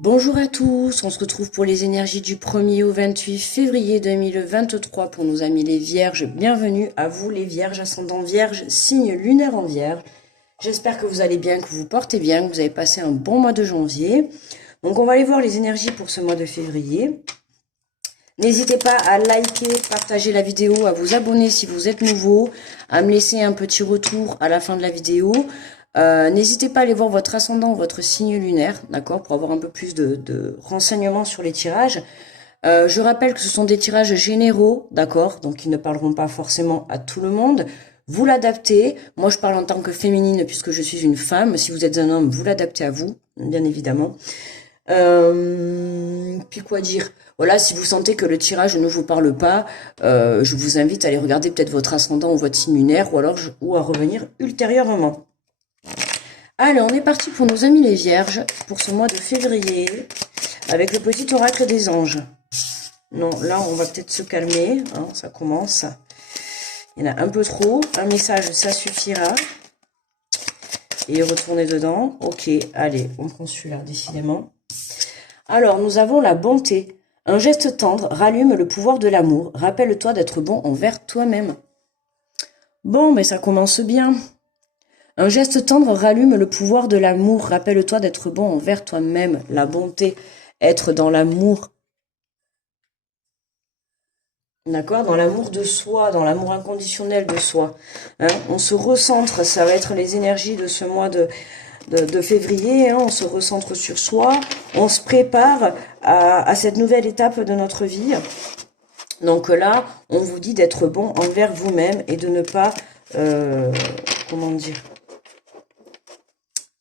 Bonjour à tous, on se retrouve pour les énergies du 1er au 28 février 2023 pour nos amis les Vierges. Bienvenue à vous les Vierges, ascendant Vierge, signe lunaire en Vierge. J'espère que vous allez bien, que vous vous portez bien, que vous avez passé un bon mois de janvier. Donc on va aller voir les énergies pour ce mois de février. N'hésitez pas à liker, partager la vidéo, à vous abonner si vous êtes nouveau, à me laisser un petit retour à la fin de la vidéo. N'hésitez pas à aller voir votre ascendant, votre signe lunaire, d'accord, pour avoir un peu plus de renseignements sur les tirages. Je rappelle que ce sont des tirages généraux, d'accord, donc ils ne parleront pas forcément à tout le monde. Vous l'adaptez. Moi, je parle en tant que féminine puisque je suis une femme. Si vous êtes un homme, vous l'adaptez à vous, bien évidemment. Puis quoi dire? Voilà, si vous sentez que le tirage ne vous parle pas, je vous invite à aller regarder peut-être votre ascendant ou votre signe lunaire, ou à revenir ultérieurement. Allez, on est parti pour nos amis les Vierges, pour ce mois de février, avec le petit oracle des anges. Non, là, on va peut-être se calmer, hein, ça commence. Il y en a un peu trop. Un message, ça suffira. Et retourner dedans. Ok, allez, on prend celui-là, décidément. Alors, nous avons la bonté. Un geste tendre rallume le pouvoir de l'amour. Rappelle-toi d'être bon envers toi-même. Bon, mais ça commence bien. Un geste tendre rallume le pouvoir de l'amour. Rappelle-toi d'être bon envers toi-même. La bonté, être dans l'amour. D'accord? Dans l'amour de soi, dans l'amour inconditionnel de soi. Hein, on se recentre, ça va être les énergies de ce mois de février. Hein, on se recentre sur soi. On se prépare à cette nouvelle étape de notre vie. Donc là, on vous dit d'être bon envers vous-même et de ne pas... comment dire,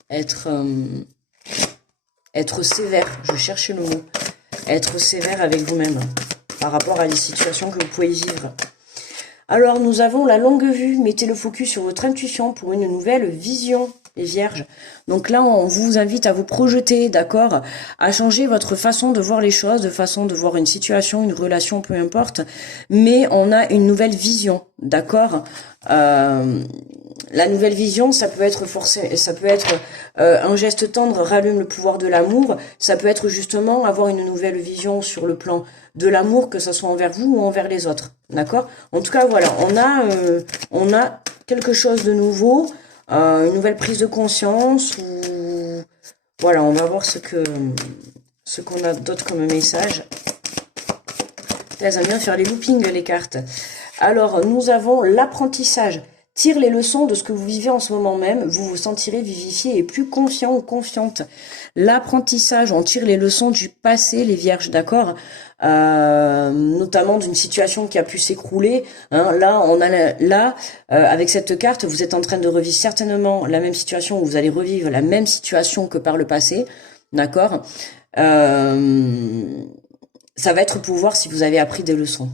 être sévère, je cherche le mot, être sévère avec vous-même par rapport à les situations que vous pouvez vivre. Alors nous avons la longue vue, mettez le focus sur votre intuition pour une nouvelle vision, les Vierges. Donc là on vous invite à vous projeter, d'accord, à changer votre façon de voir les choses, de façon de voir une situation, une relation, peu importe, mais on a une nouvelle vision, d'accord. La nouvelle vision, ça peut être un geste tendre rallume le pouvoir de l'amour. Ça peut être justement avoir une nouvelle vision sur le plan de l'amour, que ce soit envers vous ou envers les autres. D'accord? En tout cas, voilà, on a quelque chose de nouveau, une nouvelle prise de conscience. Ou voilà, on va voir ce qu'on a d'autre comme message. Elles aiment bien faire les loopings, les cartes. Alors, nous avons l'apprentissage. Tire les leçons de ce que vous vivez en ce moment même. Vous vous sentirez vivifié et plus confiant ou confiante. L'apprentissage, on tire les leçons du passé, les Vierges, d'accord, notamment d'une situation qui a pu s'écrouler. Hein. Là, avec cette carte, vous êtes en train de revivre certainement la même situation, ou vous allez revivre la même situation que par le passé, d'accord. Ça va être pour voir si vous avez appris des leçons.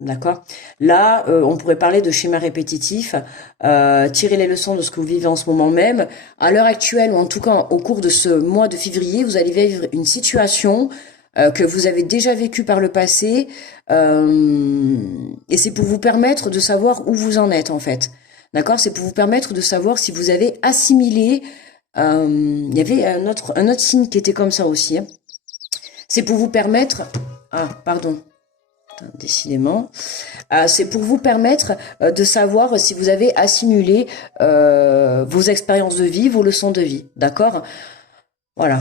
D'accord. Là, on pourrait parler de schéma répétitif, tirer les leçons de ce que vous vivez en ce moment même. À l'heure actuelle, ou en tout cas au cours de ce mois de février, vous allez vivre une situation que vous avez déjà vécue par le passé, et c'est pour vous permettre de savoir où vous en êtes en fait. D'accord. C'est pour vous permettre de savoir si vous avez assimilé. Il y avait un autre signe qui était comme ça aussi. Hein. C'est pour vous permettre. Ah, pardon. Décidément, c'est pour vous permettre de savoir si vous avez assimilé vos expériences de vie, vos leçons de vie, d'accord? Voilà.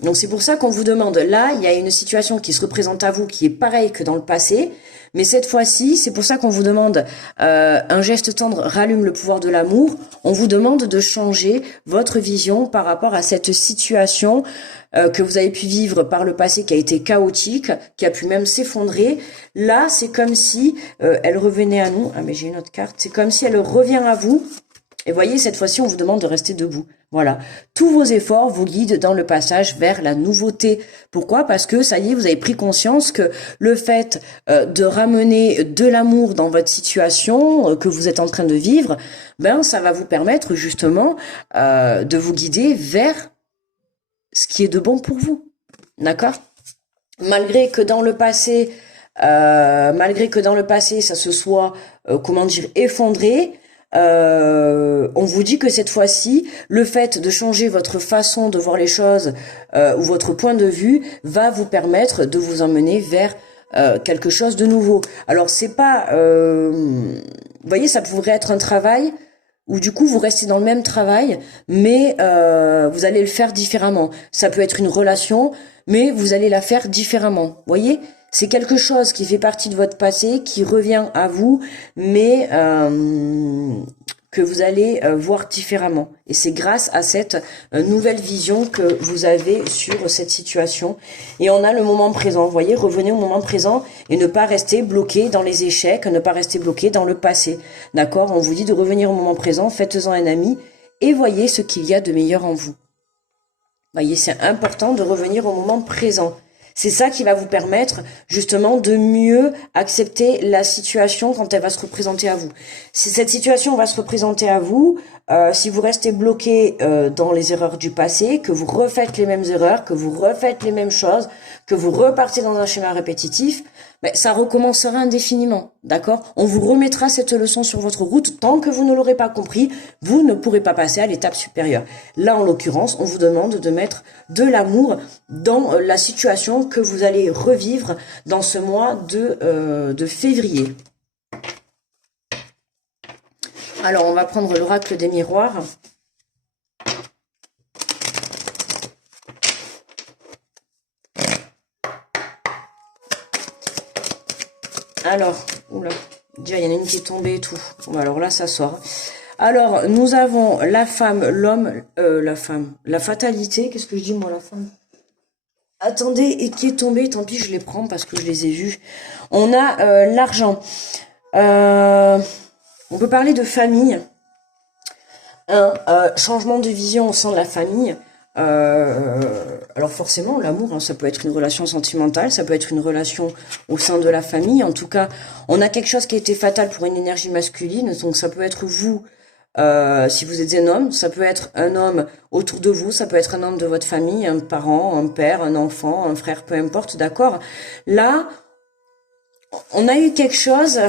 Donc c'est pour ça qu'on vous demande, là, il y a une situation qui se représente à vous qui est pareille que dans le passé, mais cette fois-ci, c'est pour ça qu'on vous demande un geste tendre rallume le pouvoir de l'amour. On vous demande de changer votre vision par rapport à cette situation que vous avez pu vivre par le passé, qui a été chaotique, qui a pu même s'effondrer. Là, c'est comme si elle revenait à nous. Ah, mais j'ai une autre carte. C'est comme si elle revient à vous. Et voyez, cette fois-ci, on vous demande de rester debout. Voilà. Tous vos efforts vous guident dans le passage vers la nouveauté. Pourquoi? Parce que, ça y est, vous avez pris conscience que le fait de ramener de l'amour dans votre situation que vous êtes en train de vivre, ben, ça va vous permettre justement de vous guider vers ce qui est de bon pour vous. D'accord? Malgré que dans le passé, ça se soit, comment dire, effondré, on vous dit que cette fois-ci, le fait de changer votre façon de voir les choses, ou votre point de vue va vous permettre de vous emmener vers quelque chose de nouveau. Alors c'est pas, vous voyez, ça pourrait être un travail où du coup vous restez dans le même travail, mais vous allez le faire différemment. Ça peut être une relation, mais vous allez la faire différemment. Vous voyez, c'est quelque chose qui fait partie de votre passé, qui revient à vous, mais que vous allez voir différemment. Et c'est grâce à cette nouvelle vision que vous avez sur cette situation. Et on a le moment présent. Vous voyez, revenez au moment présent et ne pas rester bloqué dans les échecs, ne pas rester bloqué dans le passé. D'accord? On vous dit de revenir au moment présent, faites-en un ami et voyez ce qu'il y a de meilleur en vous. Voyez, c'est important de revenir au moment présent. C'est ça qui va vous permettre justement de mieux accepter la situation quand elle va se représenter à vous. Si cette situation va se représenter à vous, si vous restez bloqué dans les erreurs du passé, que vous refaites les mêmes erreurs, que vous refaites les mêmes choses, que vous repartez dans un schéma répétitif, ben, ça recommencera indéfiniment, d'accord? On vous remettra cette leçon sur votre route. Tant que vous ne l'aurez pas compris, vous ne pourrez pas passer à l'étape supérieure. Là, en l'occurrence, on vous demande de mettre de l'amour dans la situation que vous allez revivre dans ce mois de février. Alors, on va prendre l'oracle des miroirs. Alors, oula, déjà il y en a une qui est tombée et tout. Bon, alors là, ça sort. Alors, nous avons la femme, l'homme, la fatalité. Qu'est-ce que je dis moi, la femme? Attendez, et qui est tombée, tant pis, je les prends parce que je les ai vus. On a l'argent. On peut parler de famille. Un changement de vision au sein de la famille. Alors forcément, l'amour, hein, ça peut être une relation sentimentale, ça peut être une relation au sein de la famille. En tout cas, on a quelque chose qui a été fatal pour une énergie masculine. Donc ça peut être vous, si vous êtes un homme, ça peut être un homme autour de vous, ça peut être un homme de votre famille, un parent, un père, un enfant, un frère, peu importe, d'accord. Là, on a eu quelque chose.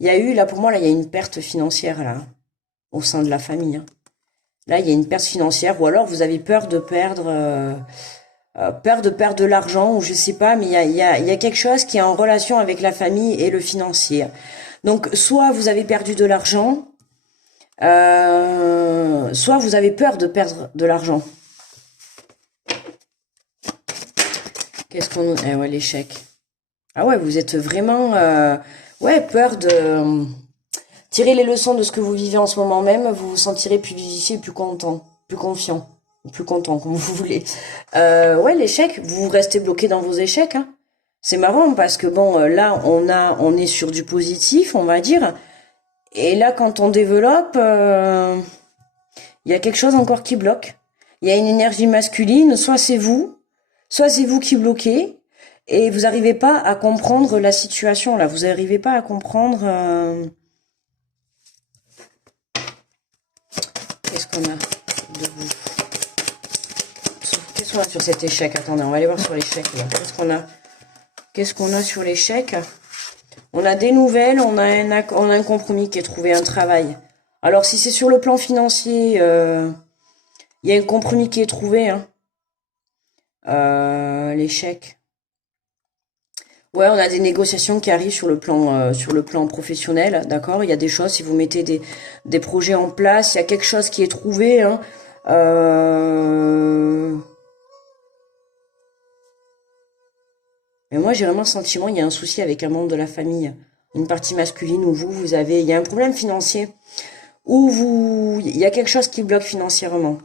Il y a eu, là pour moi, là, il y a une perte financière là, au sein de la famille. Hein. Là, il y a une perte financière, ou alors vous avez peur de perdre de l'argent, ou je sais pas, mais il y a quelque chose qui est en relation avec la famille et le financier. Donc, soit vous avez perdu de l'argent, soit vous avez peur de perdre de l'argent. Qu'est-ce qu'on... Eh ouais, l'échec. Ah ouais, vous êtes vraiment... ouais, peur de... Tirez les leçons de ce que vous vivez en ce moment même, vous vous sentirez plus vivifié, plus content, plus confiant, plus content, comme vous voulez. Ouais, l'échec, vous restez bloqué dans vos échecs. Hein. C'est marrant parce que bon, là, on est sur du positif, on va dire. Et là, quand on développe, il y a quelque chose encore qui bloque. Il y a une énergie masculine, soit c'est vous qui bloquez, et vous n'arrivez pas à comprendre la situation. Là, vous n'arrivez pas à comprendre... Qu'est-ce qu'on a de vous? Qu'est-ce qu'on a sur cet échec? Attendez, on va aller voir sur l'échec. Qu'est-ce qu'on a sur l'échec? On a des nouvelles, on a un compromis qui est trouvé, un travail. Alors, si c'est sur le plan financier, il y a un compromis qui est trouvé. Hein. L'échec. Ouais, on a des négociations qui arrivent sur le plan professionnel, d'accord? Il y a des choses, si vous mettez des projets en place, il y a quelque chose qui est trouvé, hein. Mais moi, j'ai vraiment le sentiment, il y a un souci avec un membre de la famille, une partie masculine où il y a un problème financier, il y a quelque chose qui bloque financièrement.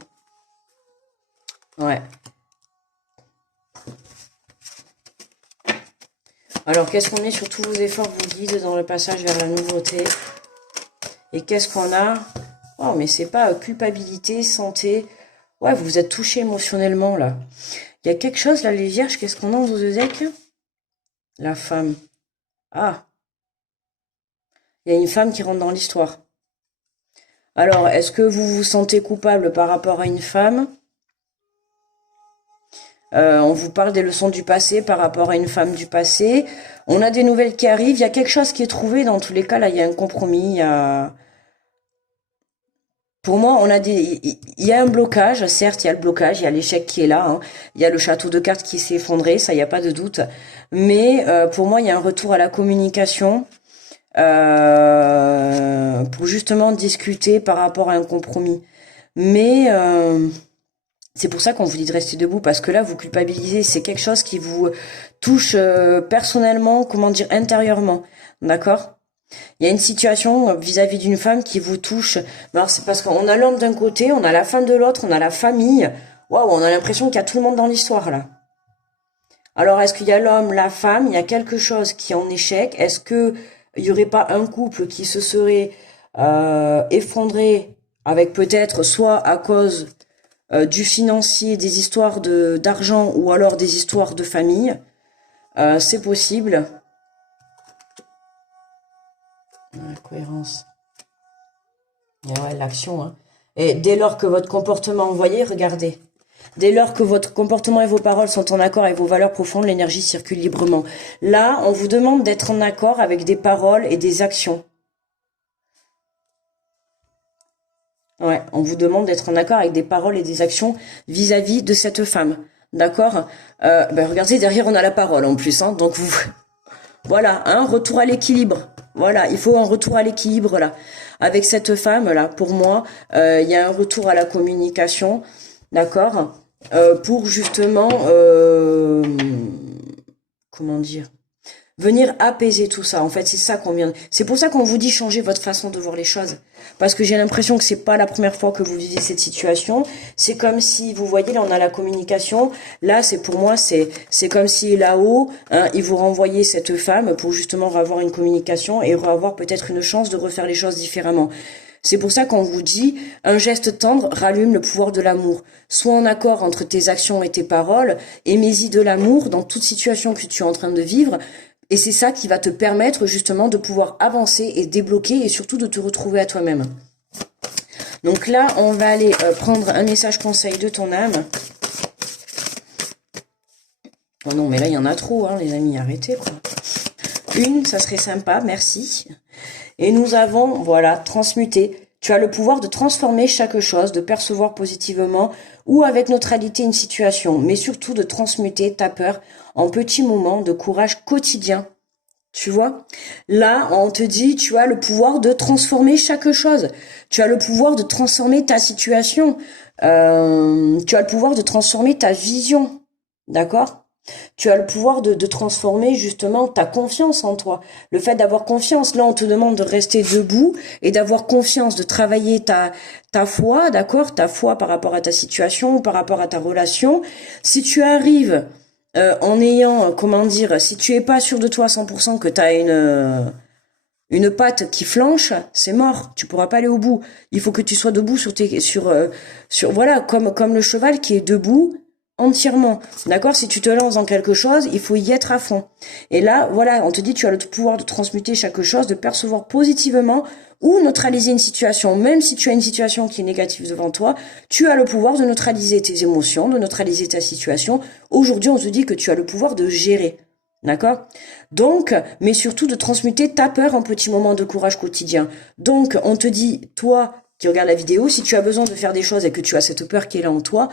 Ouais. Alors, qu'est-ce qu'on est sur tous vos efforts vous guident dans le passage vers la nouveauté? Et qu'est-ce qu'on a? Oh, mais c'est pas culpabilité, santé. Ouais, vous vous êtes touché émotionnellement, là. Il y a quelque chose, là, les vierges, qu'est-ce qu'on a en zodiaque? La femme. Ah. Il y a une femme qui rentre dans l'histoire. Alors, est-ce que vous vous sentez coupable par rapport à une femme? On vous parle des leçons du passé par rapport à une femme du passé. On a des nouvelles qui arrivent. Il y a quelque chose qui est trouvé. Dans tous les cas, là, il y a un compromis. Pour moi, il y a un blocage, certes, il y a le blocage, il y a l'échec qui est là, hein. Il y a le château de cartes qui s'est effondré, ça, il n'y a pas de doute. Mais pour moi, il y a un retour à la communication pour justement discuter par rapport à un compromis. Mais c'est pour ça qu'on vous dit de rester debout, parce que là, vous culpabilisez, c'est quelque chose qui vous touche personnellement, comment dire, intérieurement, d'accord? Il y a une situation vis-à-vis d'une femme qui vous touche. Alors c'est parce qu'on a l'homme d'un côté, on a la femme de l'autre, on a la famille. Waouh, on a l'impression qu'il y a tout le monde dans l'histoire là. Alors est-ce qu'il y a l'homme, la femme, il y a quelque chose qui est en échec? Est-ce que il y aurait pas un couple qui se serait effondré avec peut-être soit à cause du financier, des histoires d'argent ou alors des histoires de famille? C'est possible. La cohérence. Et ouais, l'action, hein. Et dès lors que votre comportement, vous voyez, regardez. Dès lors que votre comportement et vos paroles sont en accord avec vos valeurs profondes, l'énergie circule librement. Là, on vous demande d'être en accord avec des paroles et des actions. Ouais, on vous demande d'être en accord avec des paroles et des actions vis-à-vis de cette femme. D'accord? Regardez, derrière, on a la parole en plus, hein. Donc, vous... Voilà, un retour à l'équilibre. Voilà, il faut un retour à l'équilibre là. Avec cette femme là, pour moi, il y a un retour à la communication, d'accord, pour justement, comment dire, venir apaiser tout ça. En fait, c'est ça qu'on vient. C'est pour ça qu'on vous dit changer votre façon de voir les choses. Parce que j'ai l'impression que c'est pas la première fois que vous vivez cette situation. C'est comme si, vous voyez, là on a la communication. Là, c'est pour moi, c'est comme si là-haut, hein, ils vous renvoyaient cette femme pour justement avoir une communication et avoir peut-être une chance de refaire les choses différemment. C'est pour ça qu'on vous dit, un geste tendre rallume le pouvoir de l'amour. Sois en accord entre tes actions et tes paroles, émets-y de l'amour dans toute situation que tu es en train de vivre. Et c'est ça qui va te permettre justement de pouvoir avancer et débloquer et surtout de te retrouver à toi-même. Donc là, on va aller prendre un message conseil de ton âme. Oh non, mais là, il y en a trop, hein, les amis, arrêtez, quoi. Une, ça serait sympa, merci. Et nous avons, voilà, transmuté. Tu as le pouvoir de transformer chaque chose, de percevoir positivement ou avec neutralité une situation, mais surtout de transmuter ta peur en petits moments de courage quotidien. Tu vois? Là, on te dit, tu as le pouvoir de transformer chaque chose. Tu as le pouvoir de transformer ta situation. Tu as le pouvoir de transformer ta vision. D'accord? Tu as le pouvoir de transformer justement ta confiance en toi. Le fait d'avoir confiance, là on te demande de rester debout et d'avoir confiance, de travailler ta foi, d'accord? Ta foi par rapport à ta situation, par rapport à ta relation. Si tu arrives en ayant, comment dire, si tu es pas sûr de toi à 100% que tu as une patte qui flanche, c'est mort, tu pourras pas aller au bout. Il faut que tu sois debout sur voilà, comme le cheval qui est debout entièrement, d'accord? Si tu te lances dans quelque chose, il faut y être à fond. Et là, voilà, on te dit, tu as le pouvoir de transmuter chaque chose, de percevoir positivement ou neutraliser une situation. Même si tu as une situation qui est négative devant toi, tu as le pouvoir de neutraliser tes émotions, de neutraliser ta situation. Aujourd'hui, on te dit que tu as le pouvoir de gérer. D'accord? Donc, mais surtout de transmuter ta peur en petits moments de courage quotidien. Donc, on te dit, toi qui regardes la vidéo, si tu as besoin de faire des choses et que tu as cette peur qui est là en toi,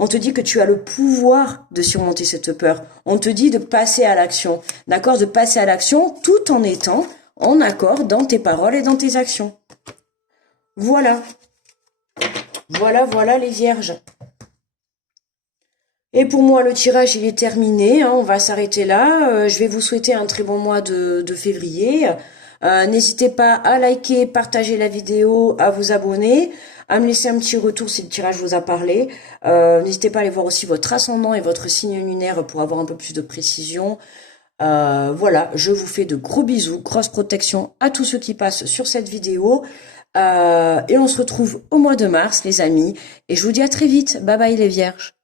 on te dit que tu as le pouvoir de surmonter cette peur. On te dit de passer à l'action. D'accord? De passer à l'action tout en étant en accord dans tes paroles et dans tes actions. Voilà. Voilà les vierges. Et pour moi, le tirage, il est terminé. Hein, on va s'arrêter là. Je vais vous souhaiter un très bon mois de février. N'hésitez pas à liker, partager la vidéo, à vous abonner, à me laisser un petit retour si le tirage vous a parlé. N'hésitez pas à aller voir aussi votre ascendant et votre signe lunaire pour avoir un peu plus de précision. Voilà, je vous fais de gros bisous, grosse protection à tous ceux qui passent sur cette vidéo. Et on se retrouve au mois de mars, les amis. Et je vous dis à très vite. Bye bye les vierges.